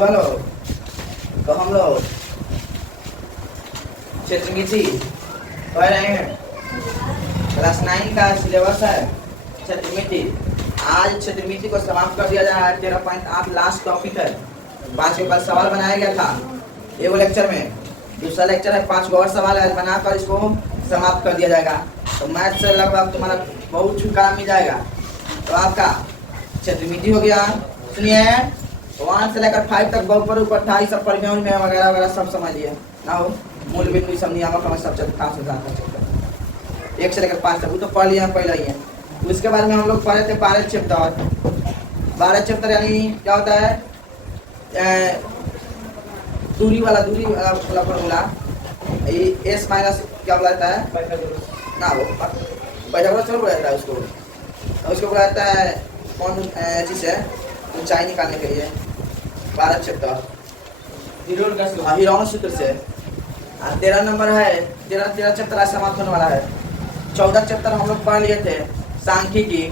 बउआ लोग तो हम लोग क्षेत्रमिति पढ़ रहे हैं। क्लास 9 का सिलेबस है क्षेत्रमिति। आज क्षेत्रमिति को समाप्त कर दिया जा रहा है। 13.8 लास्ट टॉपिक है। 5 के बाद सवाल बनाया गया था एगो लेक्चर में। दूसरा लेक्चर है 5 और सवाल है, बनाकर इसको समाप्त कर दिया जाएगा। तो मैथ से लगभग तुम्हारा बहुत छुटकारा मिल जाएगा। तो आपका क्षेत्रमिति हो गया। सुनिए 1 से लेकर 5 तक बहुत ऊपर था। सब परिमेय में वगैरह वगैरह सब समझ लिए ना हो। मूल बिंदु सब नियामक हमें सब चलता है। 1 से लेकर 5 तक वो तो पढ़ लिया पहले ही है। उसके बाद में हम लोग पढ़े थे 12 चैप्टर। 12 चैप्टर यानी क्या होता है, दूरी वाला फॉर्मूला एस माइनस क्या बोलाता है ना, वो पैथागोरस चलो बोला जाता है उसको। उसको बोला जाता है कौन चीज़ है ऊंचाई निकालने के लिए। 12 चैप्टर हीरोन सूत्र से। 13 नंबर है 13 चैप्टर आज समाप्त होने वाला है। 14 चैप्टर हम लोग पढ़ लिए थे सांख्यिकी।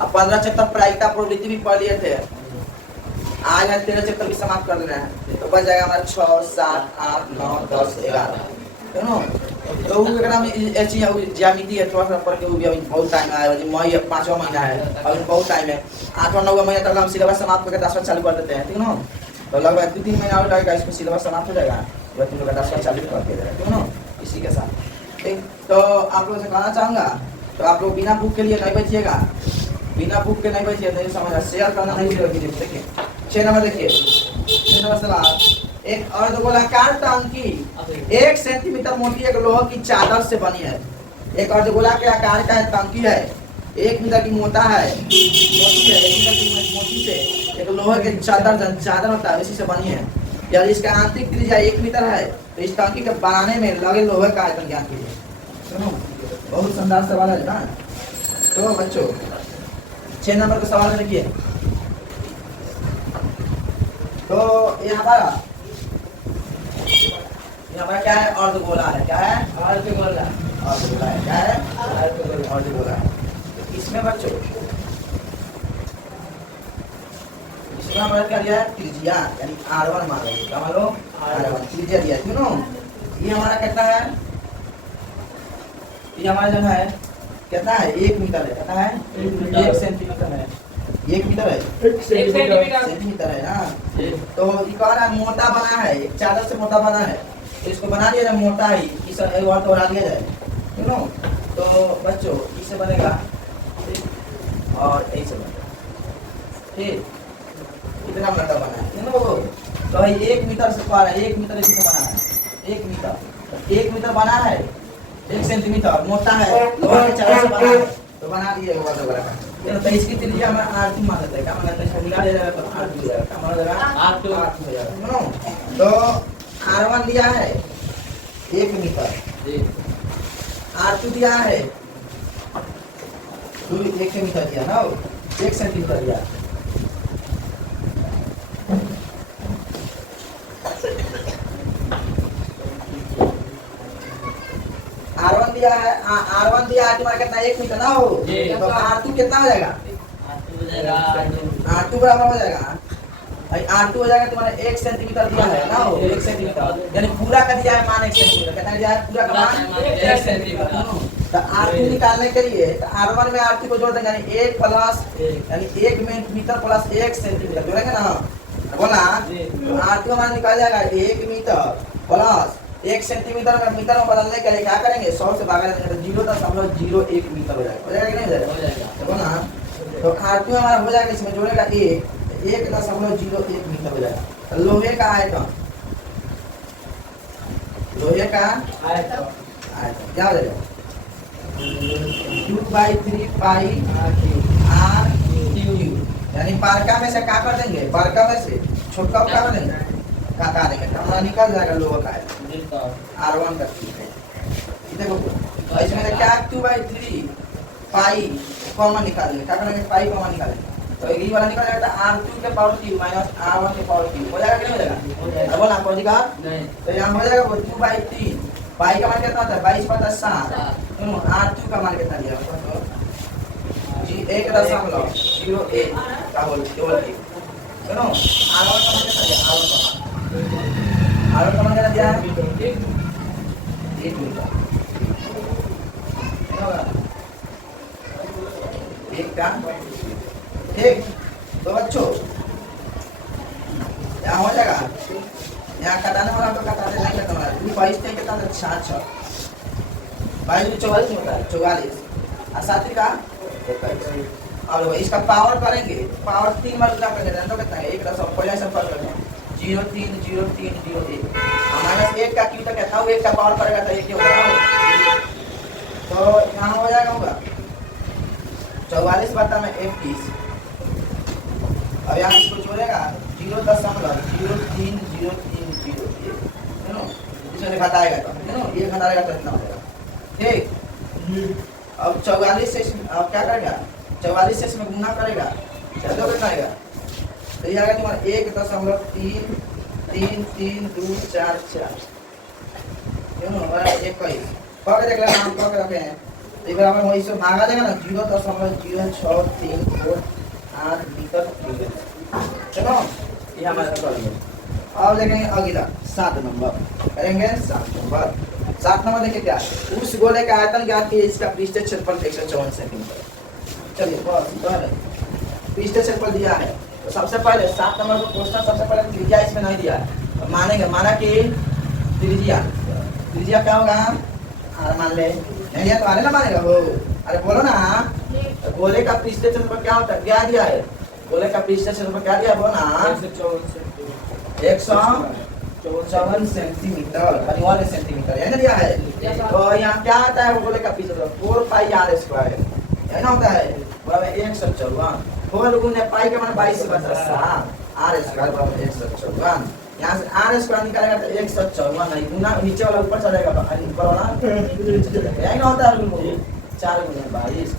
अब 15 चैप्टर प्रायिकता प्रवृत्ति भी पढ़ लिए थे। आज है 13 चैप्टर भी समाप्त कर देना है। तो बच जाएगा हमारा 6, 7, 8, 9, 10, 11। तो ज्यामिति है, थोड़ा सा पढ़ के अभी बहुत टाइम आया है। मई 5वां महीना है, अभी बहुत टाइम है। 8वां 9वां महीना तक हम सिलेबस समाप्त करके 10वां चालू कर देते हैं, ठीक है ना। तो लगभग 2-3 महीना और लगेगा, इसमें सिलेबस समाप्त हो जाएगा। तुम लोग का 10वां चालू कर दिया जाएगा, ठीक है ना। इसी के साथ ठीक। तो आप लोगों से कहना चाहूँगा, तो आप लोग बिना बुक के लिए नहीं बैठिएगा। बिना बुक के नहीं बैठिए, नहीं समझा शेयर करना नहीं शुरू कीजिए। देखिए 6 नंबर देखिए। 6 नंबर सवाल, एक अर्धगोलाकार टांकी 1 सेंटीमीटर मोटी एक लोहे की चादर से बनी है। एक अर्धगोला के आकार का टांकी है, 1 मीटर की मोटा है, मोटी है, 1 मीटर की मोटी से एक लोहे के चादर होता है, इसी से बनी है। यदि इसका आंतरिक त्रिज्या 1 मीटर है तो इस टांकी के बनाने में लगे लोहे का आयतन ज्ञात कीजिए। सुनो बहुत शानदार सवाल है ना। तो बच्चों 6 नंबर का सवाल देखिए। तो ये हमारा क्या है, अर्धगोला है। क्या है, अर्धगोला है। क्या है, अर्धगोला है। इसमें बच्चों इसमें हमारा क्या दिया है, त्रिज्या यानी R1 मान लो। क्या मान लो, R1 त्रिज्या दिया, क्यों ना। ये हमारा कितना है, ये हमारा जो है कितना है, 1 मीटर है। कितना है, 1 सेंटीमीटर है। 1 मीटर है, 1 सेंटीमीटर है ना। तो ये कह रहा है मोटा बना है, एक चादर से मोटा बना है। तो इसको बना दिया जाए मोटा ही, इस एक और बढ़ा दिया जाए, ठीक है। तो बच्चों इससे बनेगा और ऐसे बनेगा, ठीक। इतना मोटा बना है, ठीक है। तो 1 मीटर से पा रहा है, 1 मीटर इससे बना है। 1 मीटर 1 मीटर बना है, 1 सेंटीमीटर मोटा है, लोहे के चादर से बना है। तो बना दिए तो इसकी त्रिज्या में R2 मान लेते हैं। क्या मान लेते हैं, इसको मिला दे जाएगा तो R2 हो जाएगा। क्या मान लेगा, R2 हो जाएगा। तो R1 दिया है 1 मीटर, R2 दिया है 1 मीटर दिया ना, 1 सेंटीमीटर दिया। R1 दिया है, R1 दिया है तुम्हारा कितना, 1 मीटर ना हो। तो R2 कितना हो जाएगा, R2 बराबर हो जाएगा R2 हो जाएगा तुम्हारा 1 सेंटीमीटर दिया है ना हो, 1 सेंटीमीटर यानी पूरा का दिया है मान 1 सेंटीमीटर। कितना दिया है, पूरा का मान 1 सेंटीमीटर। तो R2 निकालने के लिए तो R1 में R2 को जोड़ देंगे, यानी 1 प्लस यानी 1 मीटर प्लस 1 सेंटीमीटर जोड़ेंगे ना, बोला। तो R2 हमारा निकाल जाएगा 1 मीटर प्लस 1 सेंटीमीटर में मीटर में बदलने के लिए क्या करेंगे, 100 से भागा देंगे तो 0.01 मीटर हो जाएगा। हो जाएगा कि नहीं हो जाएगा, देखो ना। तो R2 हमारा हो जाएगा, इसमें जोड़ेगा 1.01 मीटर हो जाएगा। तो लोहे का आयतन, लोहे का आयतन क्या हो जाएगा, 2/3 पाई R यानी बारका में से क्या कर देंगे, बारका में से छोटका क्या कर देंगे, काटा देंगे। हमारा निकल जाएगा लोहे का आयतन R1 का। देखो इसमें क्या 2/3 पाई कॉमन निकालेंगे। क्या करेंगे, पाई कॉमन निकालेंगे। तो ये वाला निकल जाएगा R2 के पावर क्यूब माइनस R1 के पावर क्यूब। हो जाएगा कि नहीं हो जाएगा, अब बोला कौन दिखा। तो यहाँ हो जाएगा 2/3 पाई का मान कितना होता है, 22/7। R2 का मान कितना दिया, 1.01 का होल सुनो आर1 का मान कितना दिया आर1 का मान कितना दिया है 1 मीटर एक का ठीक। तो बच्चों यहाँ हो जाएगा यहाँ कटाने वाला तो कटाने नहीं करता वाला 22 के कितना 66 22 44 होता है 44 और साथी का 21। और इसका पावर करेंगे पावर 3 बार गुना करेंगे तो कितना है 1 10 पहले से फर्क करेंगे 0 3 0 3 0 1 माइनस 1 का क्यू तक कितना 1 का पावर करेगा तो 1 होगा तो यहाँ हो जाएगा होगा 44 बटा में 21। अब यहाँ इसको जोड़ेगा 0.030301 इसमें घटाएगा तो ये घटाएगा तो इतना हो जाएगा ठीक। अब 44 से अब क्या करेगा 44 से इसमें गुना करेगा चलो कितना आएगा तो ये आएगा तुम्हारा 1.3333244 21 पकड़ देख लेना हम पकड़ रखे हैं तो एक बार हम वही से भागा देगा ना 0.00438 मीटर चलो ये हमारा करेंगे। अब देखेंगे अगला 7 नंबर करेंगे 7 नंबर देखिए क्या उस गोले का आयतन ज्ञात कीजिए इसका पृष्ठ क्षेत्रफल 154 सेंटीमीटर। चलिए पृष्ठ क्षेत्रफल दिया है तो सबसे पहले 7 नंबर को क्वेश्चन सबसे पहले त्रिज्या इसमें नहीं दिया है तो मानेंगे माना कि त्रिज्या क्या होगा मान ले नहीं तो आने ना मानेगा हो अरे बोलो ना गोले का पृष्ठ क्षेत्रफल क्या होता है क्या दिया है गोले का पृष्ठ क्षेत्रफल क्या दिया बोलो ना 154 सेंटीमीटर 51 सेंटीमीटर है ना दिया है तो यहाँ क्या आता है गोले का पृष्ठ क्षेत्रफल 4 पाई r स्क्वायर है ना होता है बराबर 154 4 गुने पाई के मान 22 बटा 7 r स्क्वायर बराबर 154 यहाँ से r स्क्वायर निकालेगा तो 154 नहीं गुना नीचे वाला ऊपर चलेगा ऊपर वाला यही ना होता है 4 गुने 22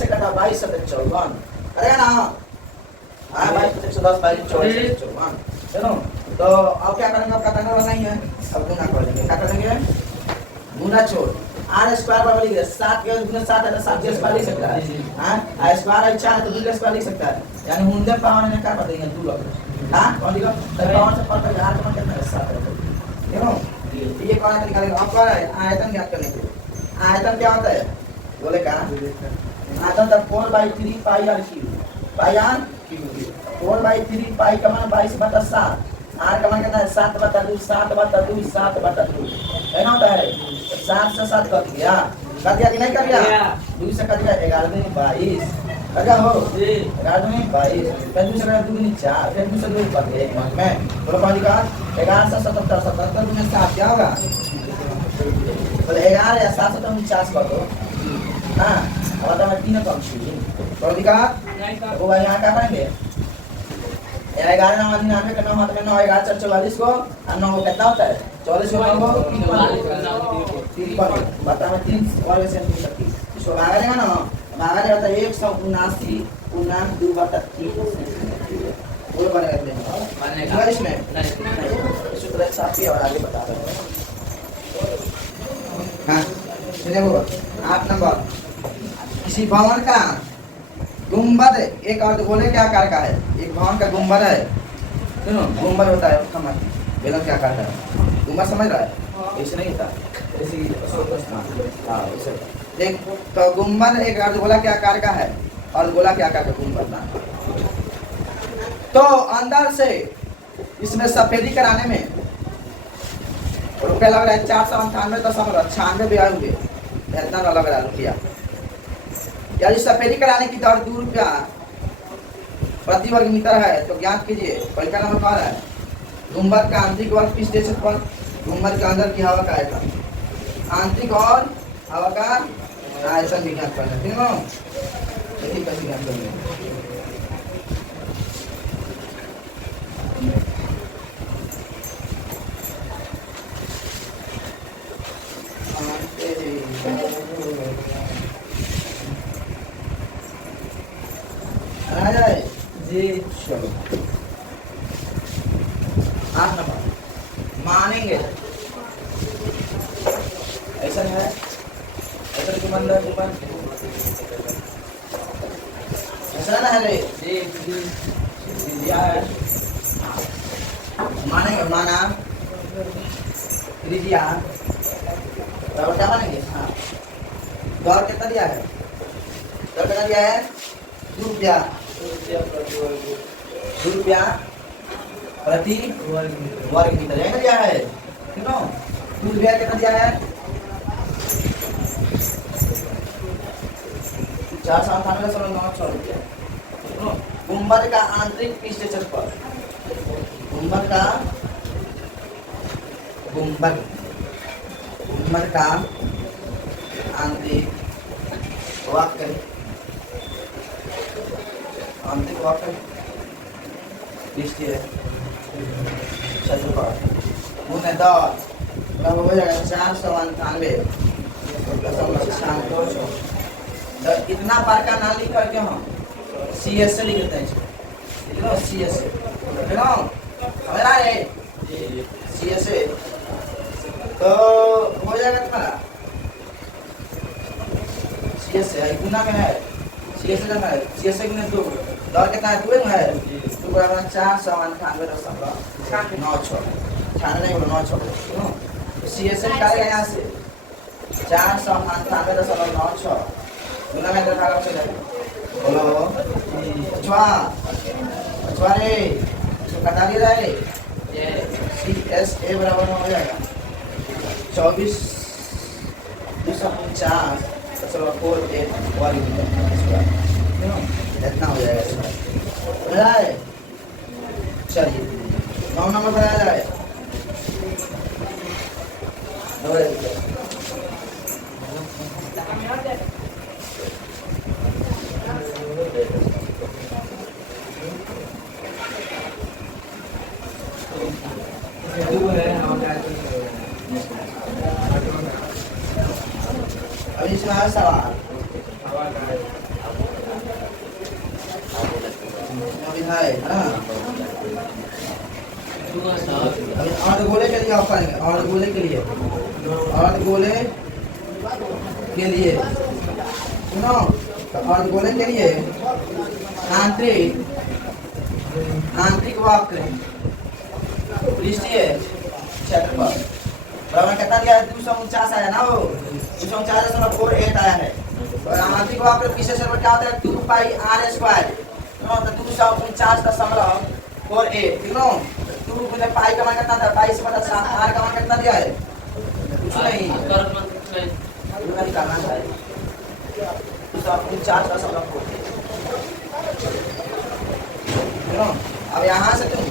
से कटा 22 से 54 करेगा ना हाँ 22 110 22 54 चलो तो अब क्या करेंगे अब कटाने वाला नहीं है अब गुना कर देंगे क्या करेंगे गुना छोड़ r स्क्वायर बराबर लिख 7 के गुना 7 है तो 7 के स्क्वायर लिख सकता है हां r स्क्वायर है 4 तो 2 के स्क्वायर लिख सकता है यानी हुंदे पावर ने क्या कर देंगे 2 लग हां कौन लिखो तो पावर से पर r का कितना है 7 यू नो ये कौन है निकालेंगे अब क्या है आयतन ज्ञात करने के लिए आयतन क्या होता है बोले का आयतन तो 4/3 पाई r क्यूब पाई r क्यूब 4/3 पाई का मान 22 बटा 7 r का मान कितना है 7/2 7/2 7/2 है ना होता है 7 से 7 कट गया कि नहीं कर गया 2 से कट गया 11 में 22 कट गया हो 11 में 22 फिर 2 से 2 में 4 फिर 2 से 2 कट गया एक मार्क में बोलो पानी का 11 से 77 77 में 7 क्या होगा बोले 11 या 7 से 49 कर दो हां और तो मैं 3 कम छी तो दिखा वो भाई यहां क्या करेंगे 11 9 99 का 9 हाथ में 9 11 44 को और 9 कितना होता है 44 को 9 3 बता में 3 और सेंटीमीटर इसको भागा देगा ना भागा देगा तो 179 2 बटा 3 वो बनेगा बनेगा इसमें सूत्र साफ और आगे बता दो हां चलिए वो 8 नंबर किसी भवन का गुंबद एक अर्ध गोले के आकार का है एक भवन का गुंबद है सुनो गुंबद होता है समझ बेलन के आकार का है गुंबद समझ रहा है ऐसे नहीं था ऐसे हां ऐसे देख तो गुंबद एक अर्धगोला के आकार का है अर्धगोला के आकार का गुंबद ना तो अंदर से इसमें सफेदी कराने में रुपया लग रहा है 498.96 ब्याज हुए इतना लग रहा है रुपया यानी सफेदी कराने की दर 2 रुपया प्रति वर्ग मीटर है तो ज्ञात कीजिए पहला नंबर कौन है गुंबद का आंतरिक वर्ग पृष्ठ क्षेत्रफल गुंबद के अंदर की हवा का आयतन आंतरिक और हवा का आयतन भी ज्ञात करना ठीक है देखिए कैसे ज्ञात करेंगे जी चलो 8 नंबर मानेंगे ऐसा है ऐसा क्यों मान रहा है ऐसा ना है रे जी दिया है मानेंगे माना त्रिज्या बराबर क्या मानेंगे? हाँ, दौर कितना दिया है? दौर कितना दिया है? 2 रुपया, 2 रुपया प्रति वर्ग मीटर यही दिया है, ठीक है? 2 रुपया कितना दिया है? 498.96 रुपया। गुंबद का आंतरिक पृष्ठ क्षेत्रफल, गुंबद का आंतरिक वक्र पृष्ठीय क्षेत्रफल गुने 10 बराबर हो जाएगा 498.96। तो इतना बार का नाम लिख करके हम CS से लिखते हैं इसको, ठीक है? CS से, ठीक है? समझ रहा है? CS से तो हो जाएगा तुम्हारा CS से गुना में है, CS से है, CS से गुना 2 दौर कितना है? 2 है, 2 बराबर 498.96 CS से निकालेगा यहाँ से 498.96 गुना में देखा कब से जाएगा? बोलो अचवा रे कटा दिया जाए CSA बराबर हो जाएगा 24,249.48 वर्ग मीटर इतना हो जाएगा इसमें, समझा है? चलिए 9 नंबर बनाया जाए। अभी इसमें है सवाल, अभी है ना? अभी अर्धगोले के लिए ऑप्शन है, अर्धगोले के लिए सुनो, तो अर्धगोले के लिए आंतरिक वक्र पृष्ठीय क्षेत्रफल बराबर कितना दिया है? 249 आया ना, वो 249.48 आया है। और आंतरिक वक्र पृष्ठीय क्षेत्रफल क्या होता है? 2 पाई r स्क्वायर, तो 249.48, ठीक है? 2 गुने पाई का मान कितना था? पाई से पता r का मान कितना दिया है? कुछ नहीं, गुना निकालना है 249.48। अब यहाँ से तुम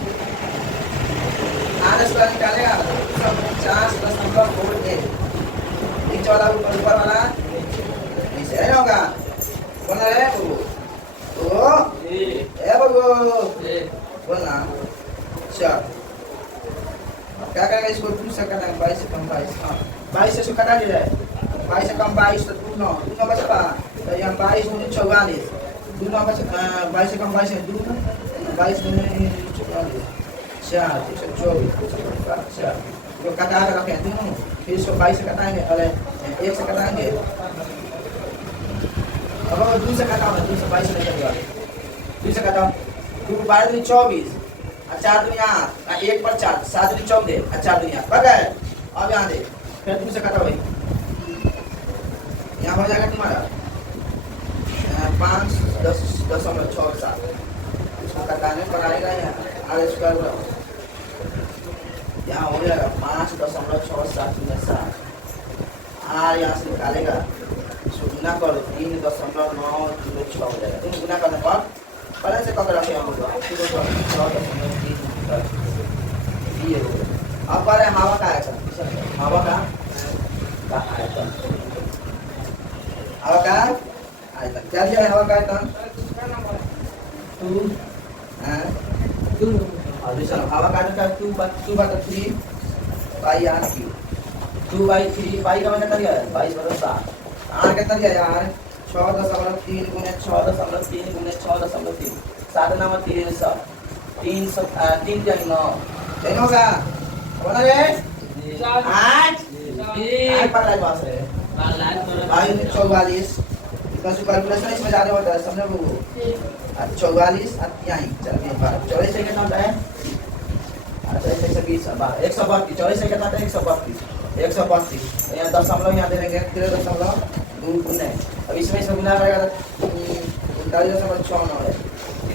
r स्क्वायर निकालेगा 249.48, नीचे वाला ऊपर वाला नीचे है होगा, बोलना है बबू, तो ए बबू बोलना। चल क्या करेगा इसको? 2 से काटा, 22 से कम 22, हाँ 22 से कटा दिया जाए, 22 से कम 22 तो 2 9 बचता, तो यहाँ 22 दूनी 44, 2 9 बच 22 से कम 22 है 2 22 दूनी 44, 4 4 तो कटा कर रखें तीनों, फिर इसको 22 से कटाएंगे, अरे 1 से कटाएंगे, अब 2 से कटा, 2 से 22 नहीं कटेगा, 2 से कटा 2 12 दूनी 24 और 4 दूनी 8, 1 पर 4 7 दूनी 14 और 4 दूनी 8 बच गए। अब यहाँ देख फिर 2 से कटा भाई, यहाँ हो जाएगा तुम्हारा 5.10.67, इसको कटाने पर आएगा यहाँ r स्क्वायर बराबर, यहाँ हो जाएगा 5.67 r यहाँ से निकालेगा, इसको गुना करो 3.906 हो जाएगा। तुम गुना करने पर पहले से कब रखे हम लोग 6.3 ये हो गया। अब पर हवा का आयतन, हवा का आयतन, हवा का आयतन क्या दिया है? हवा का आयतन 2 और दूसरा हवा का आयतन 2/3 पाई r क्यूब, 2/3 पाई का कितना दिया है? 22/7, r कितना दिया यार? 6.3 गुने 6.3 गुने 6.3, 7 9 300, 3 9 होगा, बोला रे 8 पर लाइन पास है 44, इसका कैलकुलेशन इसमें ज्यादा होता है, समझो वो 44 यहाँ चलिए 12 44 से कितना होता है? अच्छा 44 120 132 44 से कितना था 132 132 यहाँ दशमलव यहाँ दे देंगे 13.2 अब इसमें इसमें गुना करेगा तो 39.69 है।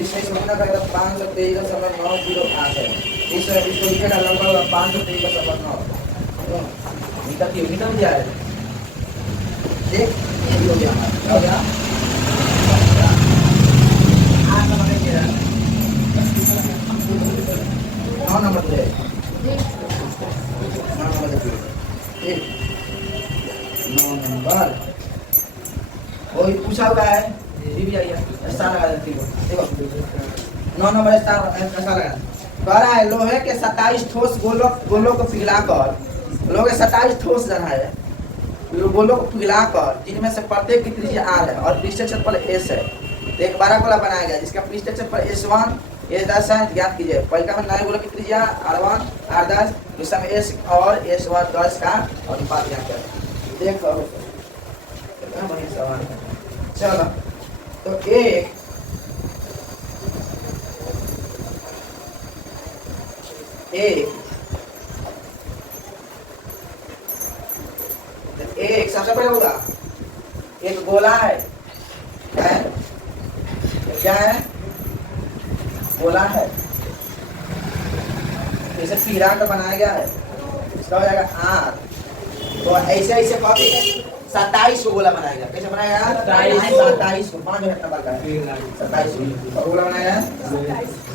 इसमें इसमें गुना करेगा तो 523.908 है। इसमें इसको लिखेगा लगभग 523.9 निकल जाए। देख ये भी हो गया हमारा हो गया 8 नंबर है मेरा 9 नंबर पे 9 नंबर पे 9 नंबर कोई पूछा हुआ है ये भी आइए स्टार लगा देती हो देखो 9 नंबर स्टार लगा कह रहा है लोहे के 27 ठोस गोलों को पिघलाकर लोहे के 27 ठोस जन है गोलों को पिघलाकर जिनमें से प्रत्येक की त्रिज्या r है और पृष्ठीय क्षेत्रफल s है। तो एक 12 गोला बनाया गया जिसका पृष्ठीय क्षेत्रफल s1 s10 है ज्ञात कीजिए। पहले में नए गोलों की त्रिज्या r1 r10 दूसरा में s और s10 का अनुपात ज्ञात करें। देखो कितना बढ़िया सवाल है। चलो तो एक सबसे पहले होगा एक गोला है क्या है गोला है जैसे पीरा का बनाया गया है इसका हो जाएगा r तो ऐसे ऐसे कॉपी 27 को गोला बनाया गया। कैसे बनाया गया 27 को 5 नंबर का 27 को और गोला बनाया गया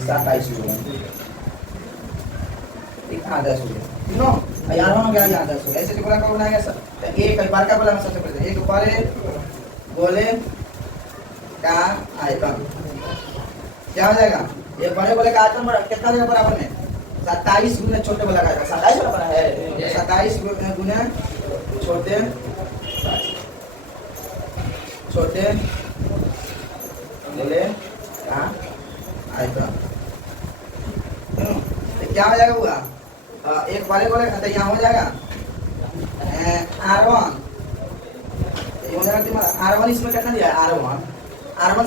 27 को एक आदर्श हो गया नो यार हो गया आदर्श हो गया। ऐसे गोला कब बनाया गया सर एक बार का गोला में सबसे पहले एक बड़े गोले का आयतन क्या हो जाएगा एक बड़े गोले का आयतन कितना जगह बराबर में 27 गुना छोटे गोला का 27 बराबर है 27 गुना छोटे गोले का आयतन क्या हो जाएगा हुआ एक बड़े गोले का यहाँ हो जाएगा R1 R1 इसमें कितना दिया R1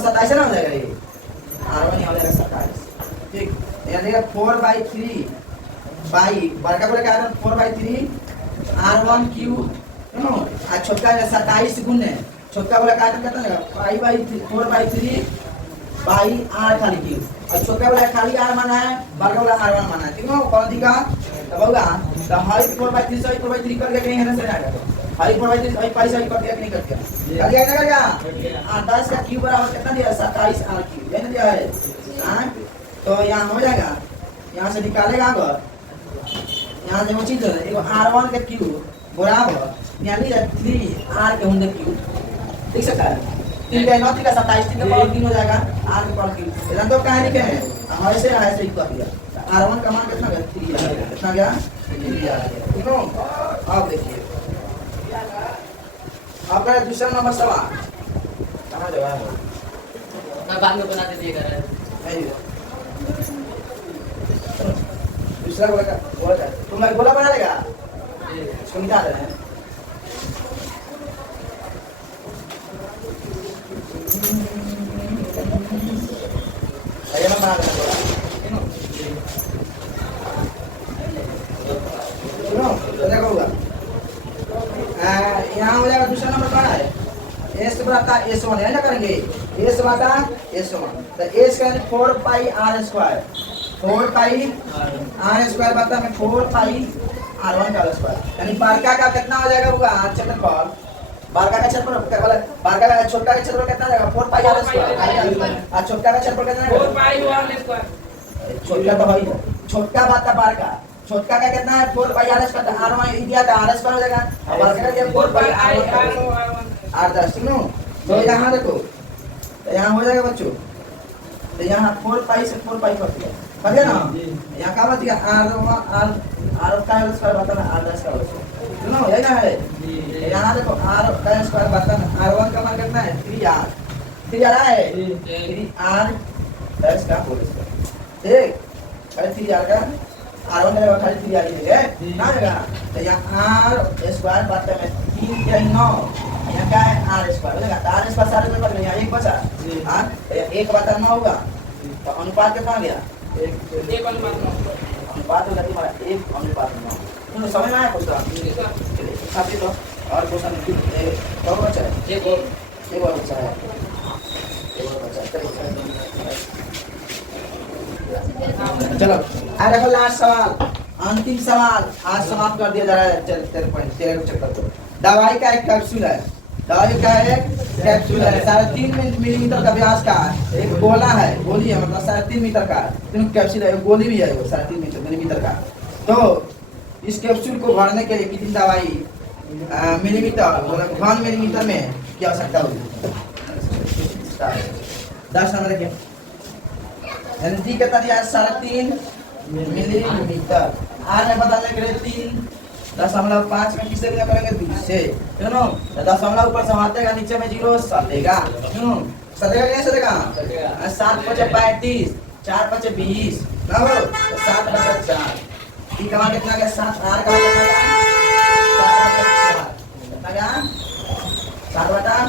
27 ना हो जाएगा ये R1 यहाँ हो जाएगा 27 ठीक यहाँ देखा 4/3 बाई बड़का गोले का आयतन 4/3 R1 क्यूब और छोटा है 27 गुने छोटा वाला का आयतन कितना है 4/3 बाई r खाली क्यूब और छोटा वाला खाली r माना है बड़ा वाला r1 माना है ठीक है कौन दी का तब होगा तो हाई 4/3 से 4/3 कर गया कहीं है ना से आएगा हाई 4/3 हाई पाई से कर दिया नहीं कर दिया कर दिया ना कर गया 10 का क्यूब बराबर कितना दिया 27 r क्यूब ये दिया है हां तो यहां हो जाएगा यहां से निकालेगा अगर यहां से वो चीज है एक r1 का क्यूब बराबर यानी 3r के होने क्यूब देख सकता है 3 का 9 का 27 3 का पावर 3 हो जाएगा r के पावर 3 इधर तो कहां लिखे हैं ऐसे ही कर दिया r1 का मान कितना गया 3 कितना गया 3 आ गया ठीक है। अब देखिए आपका दूसरा नंबर सवाल कहां जवाब है मैं बाद में बना दीजिएगा नहीं दूसरा बोला तुम मैं बोला बना लेगा इसको निकाल रहे हैं ना बना देना बोला सुनो तो देखो होगा यहाँ हो जाएगा दूसरा नंबर कौन है s बराबर s1 है ना करेंगे s बराबर s1 तो s का 4πr² 4πr² बता में 4πr1 का स्क्वायर यानी बारका का कितना हो जाएगा होगा क्षेत्रफल बारका का क्षेत्रफल बारका का छोटा का क्षेत्रफल कितना जाएगा 4πr² और छोटा का क्षेत्रफल कितना जाएगा 4πr² छोटा तो भाई छोटा बात है बारका छोटा का कितना है 4πr² r1 दिया था r² हो जाएगा और बारका का दिया 4πr10 सुनो तो यहां देखो तो यहां हो जाएगा बच्चों तो यहां 4π से 4π कर दिया समझ गए ना यहां का बच गया r का स्क्वायर बताना r10 का सुनो यही ना है यहां देखो r का स्क्वायर बताना r1 का मान कितना है 3r 3r है 3r10 का होल स्क्वायर ठीक है 3r का r1 का खाली 3r लीजिए ना जगह तो यहां r स्क्वायर बटा में 3 या 9 यहाँ क्या है r स्क्वायर हो जाएगा r स्क्वायर सारे में पड़ गया यहाँ एक बचा हां एक बटा 9 होगा तो अनुपात कितना आ गया 1:9 अनुपात बात हो जाती हमारा 1:9 तुम समझ में आया क्वेश्चन चलिए साथी तो और क्वेश्चन कौन बचा है एक और बचा है चलो आ देखो लास्ट सवाल अंतिम सवाल आज समाप्त कर दिया जा रहा है। चल 13 को चेक कर दो। दवाई का एक कैप्सूल है, दवाई का एक कैप्सूल है 3.5 मिलीमीटर का व्यास का एक गोला है, गोली है मतलब 3.5 मीटर का कैप्सूल है, गोली भी है वो 3.5 मिलीमीटर का। तो इस कैप्सूल को भरने के लिए कितनी दवाई मिलीमीटर घन मिलीमीटर में की आवश्यकता होगी? 10 नंबर देखिए एनर्जी कितना दिया है 3.5 मिलीमीटर। आर में बदलने के लिए 3.5 में किससे गुना करेंगे 2 से, क्यों? तो दशमलव ऊपर से हटेगा नीचे में 0 सटेगा, क्यों? सटेगा कि नहीं सटेगा? 7 × 5 = 35 4 × 5 = 20 ना हो 7/4 टी का मान कितना गया 7 आर का मान कितना गया 7/4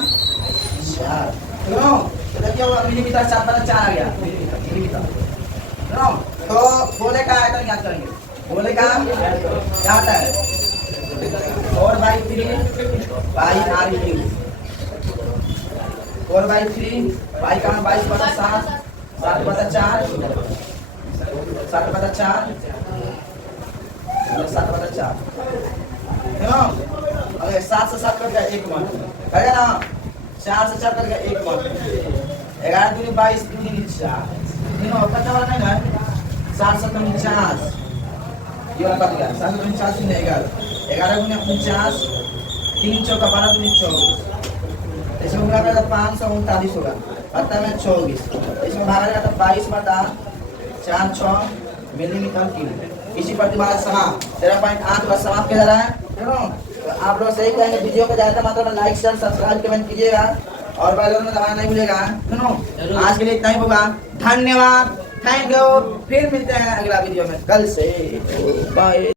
क्यों? तो देखिए वो मिलीमीटर 7/4 आ गया मिलीमीटर क्यों? तो गोले का आयतन ज्ञात करेंगे। गोले का क्या आता है 4/3 पाई r क्यूब 4/3 पाई का 22/7 7/4 क्यों? अरे 7 से 7 कट गया 1 मान करेगा ना 4 से 4 कट गया 1 मान 11 दूनी 22 दूनी 4 क्यों? पता वाला नहीं ना 7 से 49 ये वाला कट गया 7 से 49 नहीं 11 गुने 49 3 चौका 12 दूनी 24 इसमें गुना करेगा 539 होगा अतः में 24 इसमें भागा जाएगा तो 22/4 मिलीमीटर क्यूब। इसी पर तुम्हारा समाप्त 13.8 का समाप्त किया जा रहा है क्यों? तो आप लोग सही कहेंगे वीडियो को ज्यादा मात्रा में लाइक शेयर सब्सक्राइब कमेंट कीजिएगा और बेल आइकन दबाना नहीं भूलिएगा क्यों? आज के लिए इतना ही होगा, धन्यवाद, थैंक यू। फिर मिलते हैं अगला वीडियो में कल से, बाय।